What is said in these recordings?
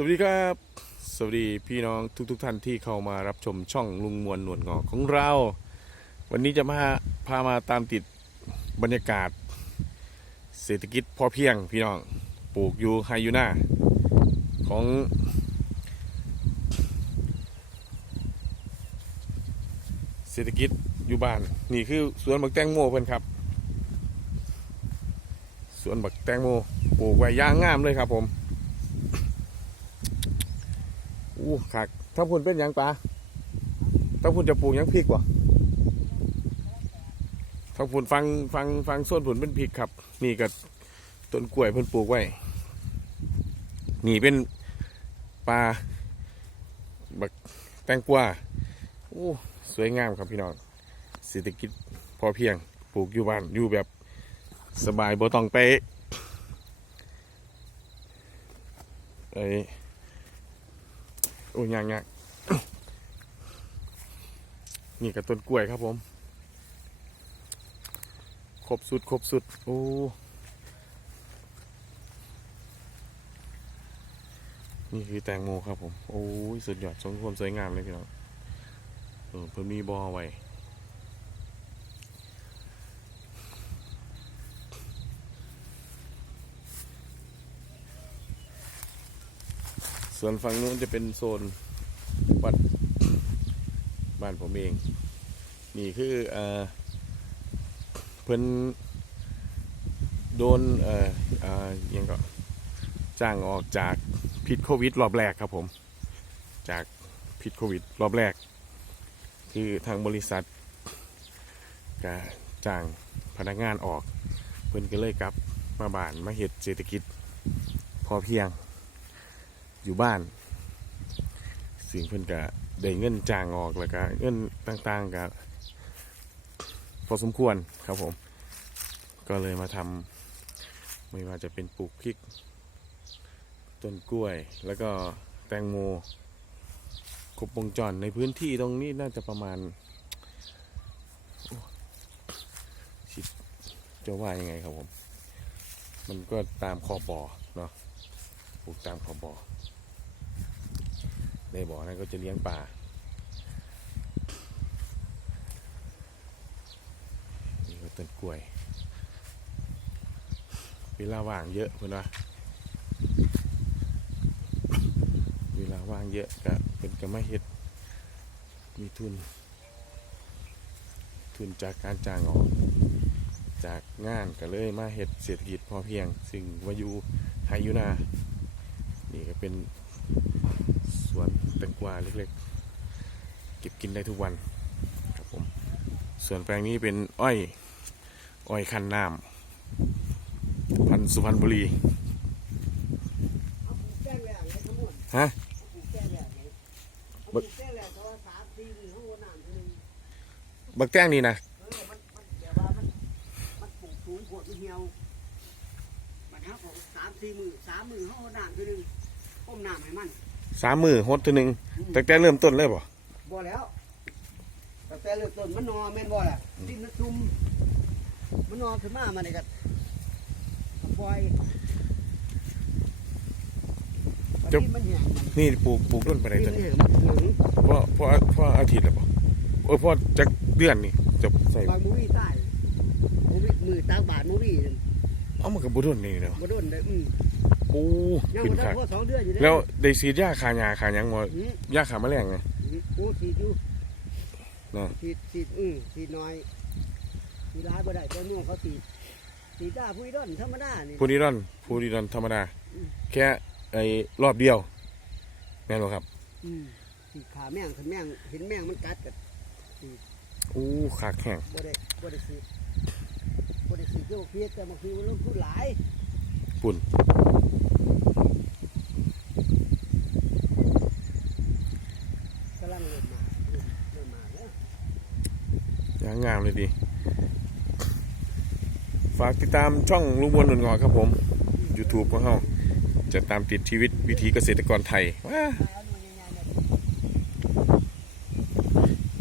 สวัสดีครับ สวัสดีพี่น้องทุกๆทท่านที่เข้ามารับชมช่องลุงมวลหนวดงอของเรา วันนี้จะมาพามาตามติดบรรยากาศ เศรษฐกิจพอเพียงพี่น้องปลูกอยู่ไฮยูนาของ เศรษฐกิจอยู่บ้าน นี่คือสวนบักแตงโมเพิ่อนครับ สวนบักแตงโมปลูกไว้ย่างงามเลยครับผม อู้คักถ้าคุณเป็นยังปลาถ้าคุณจะปลูกยังพริกวะถ้าคุณฟังฟังฟังส่วนผลเป็นพริกครับ นี่ก็ต้นกล้วยเพิ่นปลูกไว้ นี่เป็นปลาบักแตงกวาอู้สวยงามครับพี่น้องเศรษฐกิจพอเพียงปลูกอยู่บ้านอยู่แบบสบายบ่ต้องไปไอ้ อ้ยยังยังนี่กับต้นกล้วยครับผม ครบสุดครบสุด โอ้นี่คือแตงโมครับผม โอ้ยสุดยอดสมความสวยงามเลยพี่น้องเออเพิ่มมีบอไว้ ส่วนฝั่งนู้นจะเป็นโซนวัดบ้านผมเอง นี่คือเออเพิ่นโดนเอ่อเอ่อยังก็จ้างออกจากพิษโควิดรอบแรกครับผม จากพิษโควิดรอบแรก คือทางบริษัทก็จ้างพนักงานออก เพิ่นก็เลยกลับมาบ้านมาเฮ็ดเศรษฐกิจพอเพียง อยู่บ้าน สิ่งเพิ่นก็ได้เงินจ้างออกแล้วก็เงินต่างๆก็พอสมควรครับผม ก็เลยมาทำไม่ว่าจะเป็นปลูกพริก ต้นกล้วย แล้วก็แตงโมครบวงจรในพื้นที่ตรงนี้น่าจะประมาณจะว่ายังไงครับผม มันก็ตามคอปอเนาะ ลูกตามคอปอในบ่อนั้นก็จะเลี้ยงปลานี่ก็ต้นกล้วยเวลาว่างเยอะเพื่อนว่าเวลาว่างเยอะก็เป็นก็ไม่เฮ็ดมีทุน ทุนจากการจ้างออก จากงานก็เลยมาเฮ็ดเศรษฐกิจพอเพียง ซึ่งวายูไฮยูนา นี่ก็เป็นสวนแตงกวาเล็กๆ เก็บกินได้ทุกวันครับผมส่วนแปลงนี้เป็นอ้อย อ้อยคันน้ำพันสุพรรณบุรีฮะบักแต้งนี่นะเออมันมันแบบว่ามสี่มันห้าขอสามสี่มือสามมือเขานน้ำทีนึง ต้มน้ำให้มันสามมือหดตัวหนึ่งตั้งแต่เริ่มต้นเลยบ่บ่แล้วแต่แต่เริ่มต้นมันนอแม่นบ่แหละดินมันจุ่มมันนอขึ้นมามันนี่ก็ปล่อยดินมันแห้งมันนี่ปลูกปลูกต้นไปไหนดินตัวมันนี้แห้งมันถึงเพราะเพราะเพราะอาทิตย์แล้วบ่เออเพราะจักเดือนนี่จะใส่บางมือวี่ใต้มือวี่มือตากบาดมือวี่เอามากับบุรุษนี่เนาะบ่โดนได้อืม โอ้ยังขึ้นบ่ได้ขาดพอสองเดือนอยู่เด้แล้วได้ซีดยาขาหยาขาหยังบ่อืมยาขาแมลงไง อืมโอ้ฉีดอยู่นะฉีดฉีดอืมฉีดน้อยฉีดร้ายบ่ได้แต่เมื่อเขาฉีดฉีดได้ผู้อีดอนธรรมดานี่ พูดีรอนพูดีรอนธรรมดา อืม แค่ไอ้รอบเดียวแม่นบ่ครับอืมฉีดขาแมงขันแมงเห็นแมงมันกัดกับโอ้ขากแห้งบ่ได้บ่ได้ฉีดบ่ได้ฉีดเกี่ยวกับเพียแต่บางทีมันลงทุนหลายปุ่น กำลังเริ่มมาเริ่มเริ่มมาแล้ว ยามเลยดี ฝากติดตามช่องลุงบวนหนุนงอครับผม YouTube ของเราจะตามติดชีวิตวิถีเกษตรกรไทย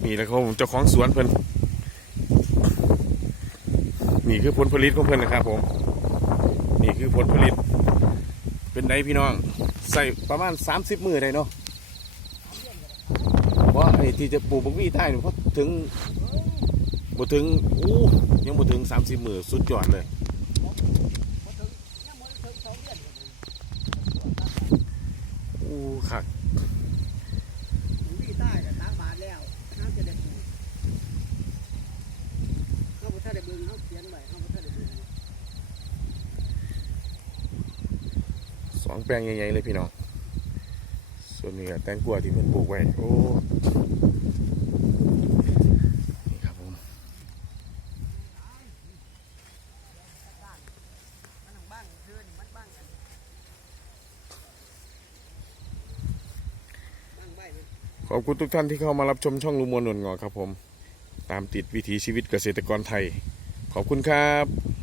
นี่แหละครับผมเจ้าของสวนเพิ่นนี่คือผลผลิตของเพิ่นนะครับผม นี่คือผลผลิต เป็นไดพี่น้อง ใส่ประมาณ 30 มือได้เนาะเพราะไอ้ที่จะปลูกบักวี่ใต้นี่เพราะถึง บ่ถึงอู้ยังบ่ถึง 30มือสุดยอดเลยบ่ถึงยังบ่ถึงสองเดือนเลยอู้คักอยู่ที่ใต้ก็ตากบาทแล้วน้ำจะได้ปลูกเฮาบ่ทันได้เบิ่งเฮาเขียนไว้เฮาบ่ทันได้เบิ่งสองแปลงใหญ่ๆเลยพี่น้องส่วนนี้ก็แตงกวาที่เพิ่นปลูกไว้โอ้ นี่ครับผม มันต้องบ้างคืนมันบ้างกันบ้างใบมัน ขอบคุณทุกท่านที่เข้ามารับชมช่องลุงมวลนวลงอครับผม ตามติดวิถีชีวิตเกษตรกรไทย ขอบคุณครับ